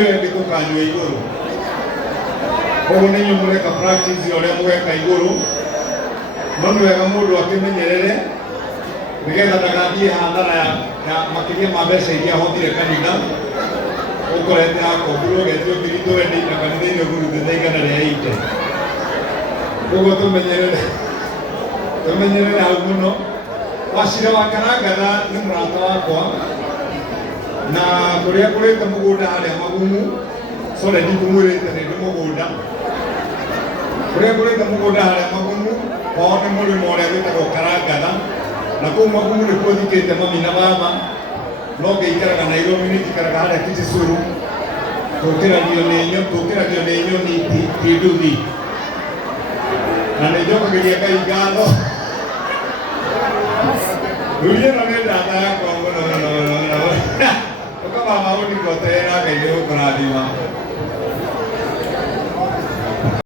hiyo ndiko kanywa iguru koguo nĩ inyuĩ mũreka practice ũrĩa mũgeka igũrũ no nĩ wega mũndũ akĩmenyerere nĩgetha ndagathiĩ hathara ya makĩria ma mbeca iria ahotire kanitha ũkorete akombirwo getio ngiri 20 na kanitha-inĩ ũgurutĩte igana rĩa 80 koguo tũmenyerere hau mũno. Wachira wa Karangatha nĩ mũrata wakwa na kũrĩa kũrĩte mũgũnda harĩa Magumu sore ndikũmwĩrĩte nĩ mũgũnda kũrĩa kũrĩte mũgũnda harĩa Magumu kwao nĩ mũrĩmo ũrĩa wĩtagwo Karangatha na kũu Magumu nĩkuo thikĩte mami na baba no ngĩikaraga Nairobi nĩnjikaraga harĩa Kĩjicũrũ tũkĩragio nĩ nyoni ti nduthi na nĩnjokagĩria Ngai ngatho Rũire no nĩ ndata yakwa mũno ũkababa ũnikoterera Ngai nĩ gũkũrathima